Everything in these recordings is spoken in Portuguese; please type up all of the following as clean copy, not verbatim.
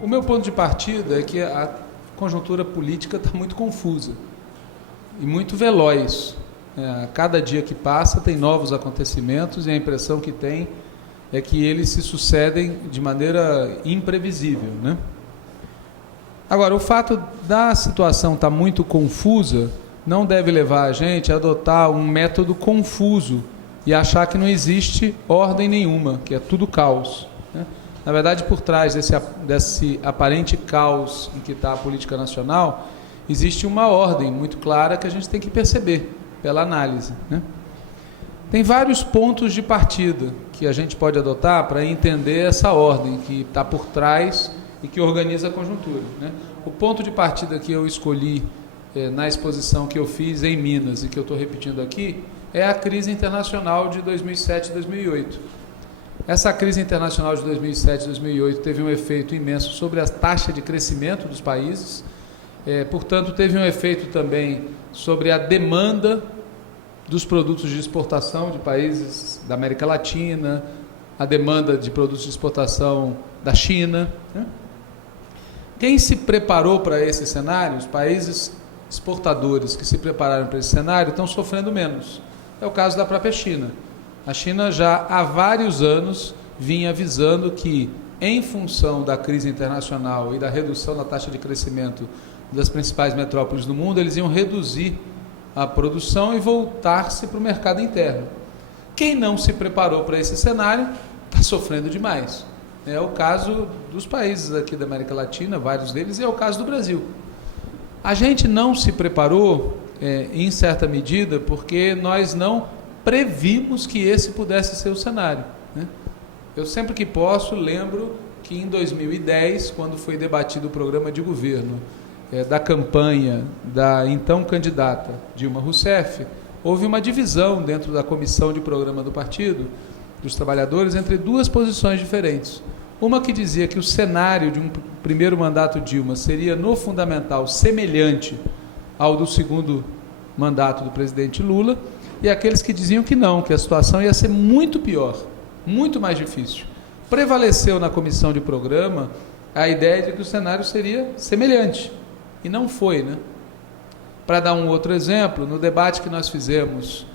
O meu ponto de partida é que a conjuntura política está muito confusa e muito veloz. A cada dia que passa tem novos acontecimentos e a impressão que tem é que eles se sucedem de maneira imprevisível, né? Agora, o fato da situação estar muito confusa não deve levar a gente a adotar um método confuso e achar que não existe ordem nenhuma, que é tudo caos, né? Na verdade, por trás desse aparente caos em que está a política nacional, existe uma ordem muito clara que a gente tem que perceber pela análise, né? Tem vários pontos de partida que a gente pode adotar para entender essa ordem que está por trás e que organiza a conjuntura, né? O ponto de partida que eu escolhi na exposição que eu fiz em Minas e que eu estou repetindo aqui é a crise internacional de 2007 e 2008. Essa crise internacional de 2007 e 2008 teve um efeito imenso sobre a taxa de crescimento dos países, portanto, teve um efeito também sobre a demanda dos produtos de exportação de países da América Latina, a demanda de produtos de exportação da China, né? Quem se preparou para esse cenário, os países exportadores que se prepararam para esse cenário estão sofrendo menos. É o caso da própria China. A China já há vários anos vinha avisando que, em função da crise internacional e da redução da taxa de crescimento das principais metrópoles do mundo, eles iam reduzir a produção e voltar-se para o mercado interno. Quem não se preparou para esse cenário está sofrendo demais. É o caso dos países aqui da América Latina, vários deles, e é o caso do Brasil. A gente não se preparou, em certa medida, porque nós não previmos que esse pudesse ser o cenário, né? Eu sempre que posso lembro que em 2010, quando foi debatido o programa de governo da campanha da então candidata Dilma Rousseff, houve uma divisão dentro da comissão de programa do Partido dos Trabalhadores entre duas posições diferentes. Uma que dizia que o cenário de um primeiro mandato Dilma seria, no fundamental, semelhante ao do segundo mandato do presidente Lula, e aqueles que diziam que não, que a situação ia ser muito pior, muito mais difícil. Prevaleceu na comissão de programa a ideia de que o cenário seria semelhante, e não foi, né? Para dar um outro exemplo, no debate que nós fizemos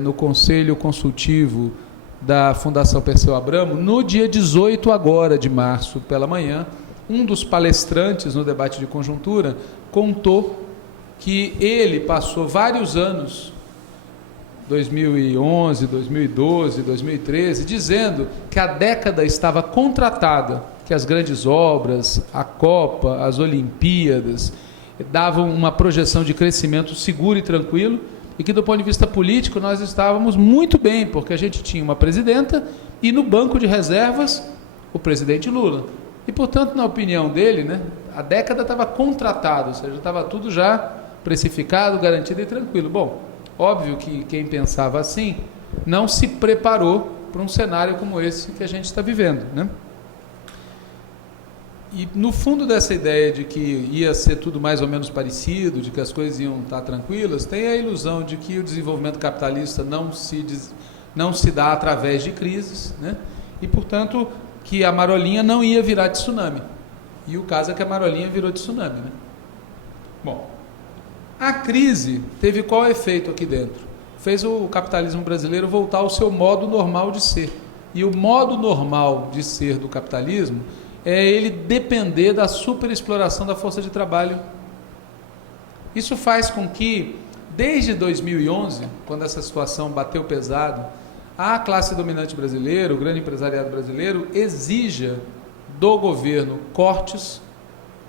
no Conselho Consultivo da Fundação Perseu Abramo, no dia 18 agora de março, pela manhã, um dos palestrantes no debate de conjuntura contou que ele passou vários anos, 2011, 2012, 2013, dizendo que a década estava contratada, que as grandes obras, a Copa, as Olimpíadas, davam uma projeção de crescimento seguro e tranquilo, e que do ponto de vista político nós estávamos muito bem, porque a gente tinha uma presidenta e no banco de reservas o presidente Lula. E, portanto, na opinião dele, né, a década estava contratada, ou seja, estava tudo já precificado, garantido e tranquilo. Bom, óbvio que quem pensava assim não se preparou para um cenário como esse que a gente está vivendo, né? E no fundo dessa ideia de que ia ser tudo mais ou menos parecido, de que as coisas iam estar tranquilas, tem a ilusão de que o desenvolvimento capitalista não se dá através de crises, né? E, portanto, que a marolinha não ia virar de tsunami. E o caso é que a marolinha virou de tsunami, né? Bom, a crise teve qual efeito aqui dentro? Fez o capitalismo brasileiro voltar ao seu modo normal de ser. E o modo normal de ser do capitalismo é ele depender da superexploração da força de trabalho. Isso faz com que, desde 2011, quando essa situação bateu pesado, a classe dominante brasileira, o grande empresariado brasileiro, exija do governo cortes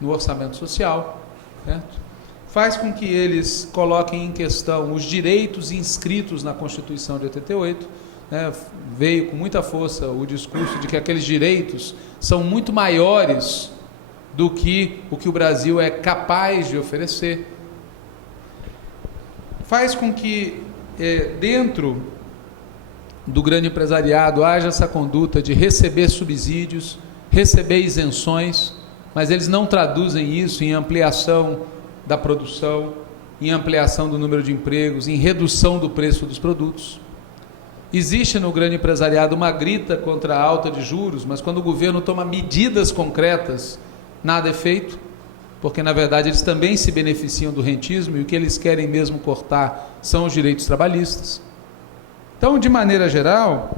no orçamento social, certo? Faz com que eles coloquem em questão os direitos inscritos na Constituição de 88, né? Veio com muita força o discurso de que aqueles direitos são muito maiores do que o Brasil é capaz de oferecer. Faz com que dentro do grande empresariado haja essa conduta de receber subsídios, receber isenções, mas eles não traduzem isso em ampliação da produção, em ampliação do número de empregos, em redução do preço dos produtos. Existe no grande empresariado uma grita contra a alta de juros, mas quando o governo toma medidas concretas nada é feito, porque na verdade eles também se beneficiam do rentismo e o que eles querem mesmo cortar são os direitos trabalhistas. Então, de maneira geral,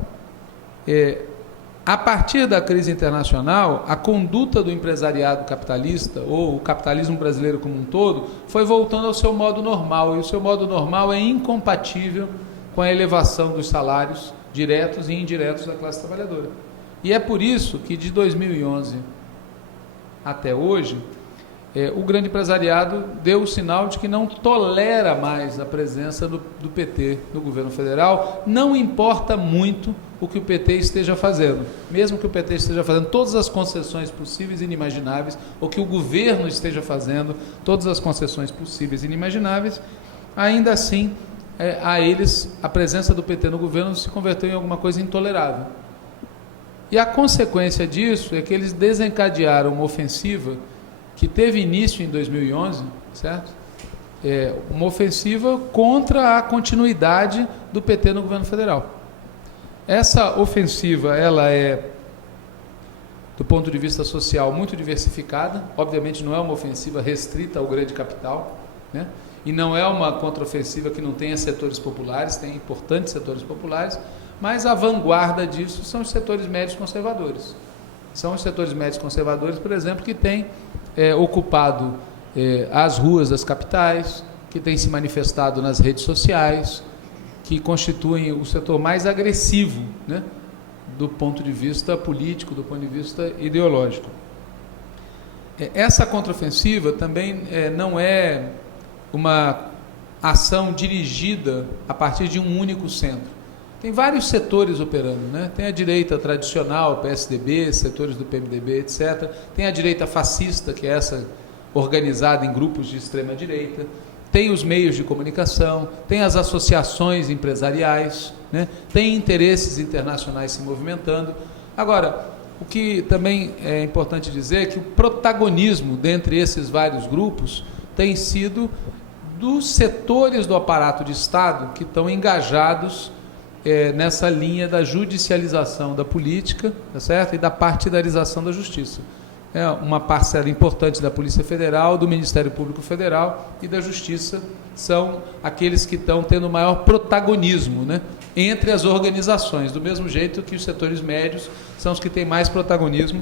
a partir da crise internacional, a conduta do empresariado capitalista, ou o capitalismo brasileiro como um todo, foi voltando ao seu modo normal, e o seu modo normal é incompatível com a elevação dos salários diretos e indiretos da classe trabalhadora. E é por isso que de 2011 até hoje, o grande empresariado deu o sinal de que não tolera mais a presença do PT no governo federal, não importa muito o que o PT esteja fazendo, mesmo que o PT esteja fazendo todas as concessões possíveis e inimagináveis, ou que o governo esteja fazendo todas as concessões possíveis e inimagináveis, ainda assim, a eles, a presença do PT no governo se converteu em alguma coisa intolerável. E a consequência disso é que eles desencadearam uma ofensiva que teve início em 2011, certo? Uma ofensiva contra a continuidade do PT no governo federal. Essa ofensiva, ela é, do ponto de vista social, muito diversificada. Obviamente não é uma ofensiva restrita ao grande capital, né? E não é uma contraofensiva que não tenha setores populares, tem importantes setores populares, mas a vanguarda disso são os setores médios conservadores. São os setores médios conservadores, por exemplo, que têm ocupado as ruas das capitais, que têm se manifestado nas redes sociais, que constituem o setor mais agressivo, né, do ponto de vista político, do ponto de vista ideológico. Essa contraofensiva também não é uma ação dirigida a partir de um único centro. Tem vários setores operando, né? Tem a direita tradicional, PSDB, setores do PMDB, etc. Tem a direita fascista, que é essa organizada em grupos de extrema direita. Tem os meios de comunicação, tem as associações empresariais, né? Tem interesses internacionais se movimentando. Agora, o que também é importante dizer é que o protagonismo dentre esses vários grupos tem sido dos setores do aparato de Estado que estão engajados nessa linha da judicialização da política, tá certo? E da partidarização da justiça. Uma parcela importante da Polícia Federal, do Ministério Público Federal e da Justiça são aqueles que estão tendo maior protagonismo, né, entre as organizações, do mesmo jeito que os setores médios são os que têm mais protagonismo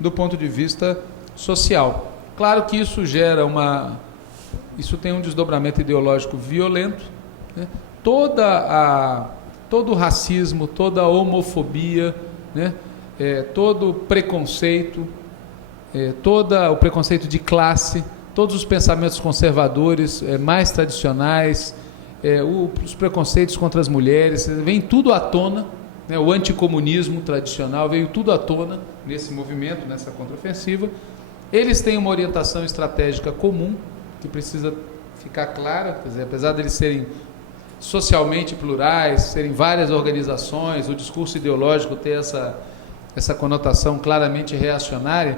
do ponto de vista social. Claro que isso gera isso tem um desdobramento ideológico violento, né? Todo o racismo, toda a homofobia, né? Todo o preconceito, todo o preconceito de classe, todos os pensamentos conservadores, mais tradicionais, os preconceitos contra as mulheres, vem tudo à tona, né? O anticomunismo tradicional veio tudo à tona nesse movimento, nessa contraofensiva. Eles têm uma orientação estratégica comum, que precisa ficar clara, quer dizer, apesar de eles serem socialmente plurais, serem várias organizações, o discurso ideológico ter essa conotação claramente reacionária,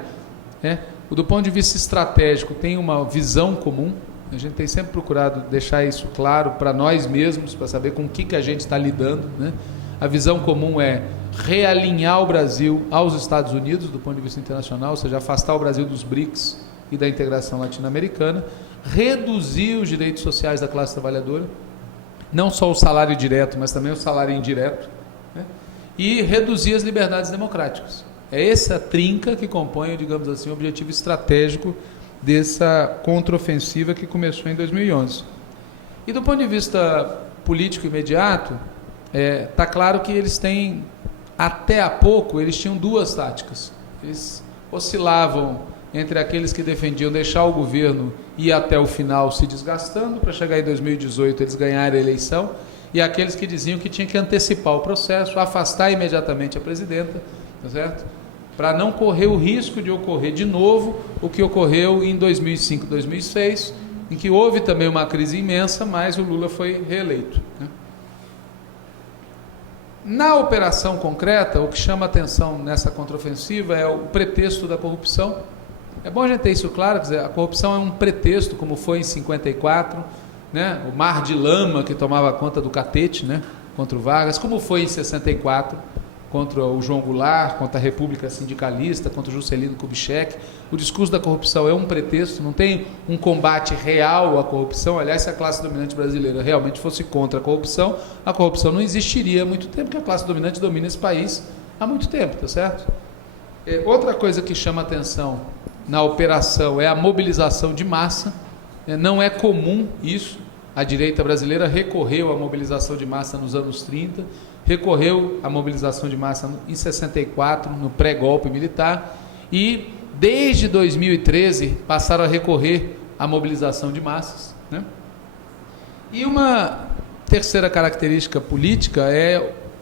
do ponto de vista estratégico tem uma visão comum. A gente tem sempre procurado deixar isso claro para nós mesmos, para saber com o que a gente está lidando, né? A visão comum é realinhar o Brasil aos Estados Unidos do ponto de vista internacional, ou seja, afastar o Brasil dos BRICS e da integração latino-americana, reduzir os direitos sociais da classe trabalhadora, não só o salário direto, mas também o salário indireto, né? E reduzir as liberdades democráticas. É essa trinca que compõe, digamos assim, o objetivo estratégico dessa contraofensiva que começou em 2011. E do ponto de vista político imediato, está claro que eles têm, até há pouco, eles tinham duas táticas. Eles oscilavam entre aqueles que defendiam deixar o governo ir até o final se desgastando, para chegar em 2018 eles ganharem a eleição, e aqueles que diziam que tinha que antecipar o processo, afastar imediatamente a presidenta, tá certo? Para não correr o risco de ocorrer de novo o que ocorreu em 2005, 2006, em que houve também uma crise imensa, mas o Lula foi reeleito, né? Na operação concreta, o que chama atenção nessa contraofensiva é o pretexto da corrupção. É bom a gente ter isso claro, quer dizer, a corrupção é um pretexto, como foi em 54, né? O mar de lama que tomava conta do catete, né? Contra o Vargas, como foi em 64, contra o João Goulart, contra a República Sindicalista, contra o Juscelino Kubitschek. O discurso da corrupção é um pretexto, não tem um combate real à corrupção. Aliás, se a classe dominante brasileira realmente fosse contra a corrupção não existiria há muito tempo, porque a classe dominante domina esse país há muito tempo, tá certo? Outra coisa que chama atenção na operação é a mobilização de massa. Não é comum isso. A direita brasileira recorreu à mobilização de massa nos anos 30, recorreu à mobilização de massa em 64, no pré-golpe militar, e desde 2013 passaram a recorrer à mobilização de massas, né? E uma terceira característica política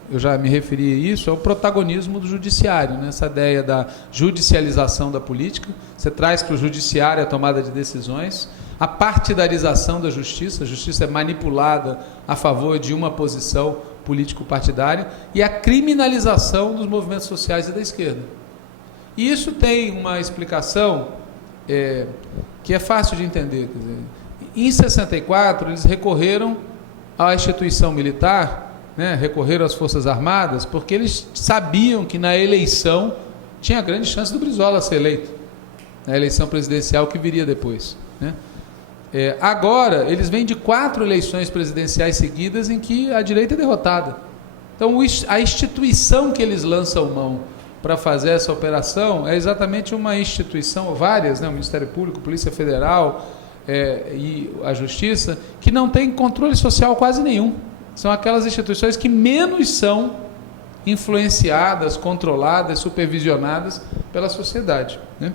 eu já me referi a isso, é o protagonismo do judiciário, né? Essa ideia da judicialização da política. Você traz para o judiciário a tomada de decisões, a partidarização da justiça. A justiça é manipulada a favor de uma posição político-partidária, e a criminalização dos movimentos sociais e da esquerda. E isso tem uma explicação que é fácil de entender. Quer dizer, em 64, eles recorreram à instituição militar, né, recorreram às Forças Armadas, porque eles sabiam que na eleição tinha grande chance do Brizola ser eleito, na eleição presidencial que viria depois, né? Agora, eles vêm de 4 eleições presidenciais seguidas em que a direita é derrotada. Então, a instituição que eles lançam mão para fazer essa operação é exatamente uma instituição, várias, né, o Ministério Público, Polícia Federal e a Justiça, que não tem controle social quase nenhum. São aquelas instituições que menos são influenciadas, controladas, supervisionadas pela sociedade, né?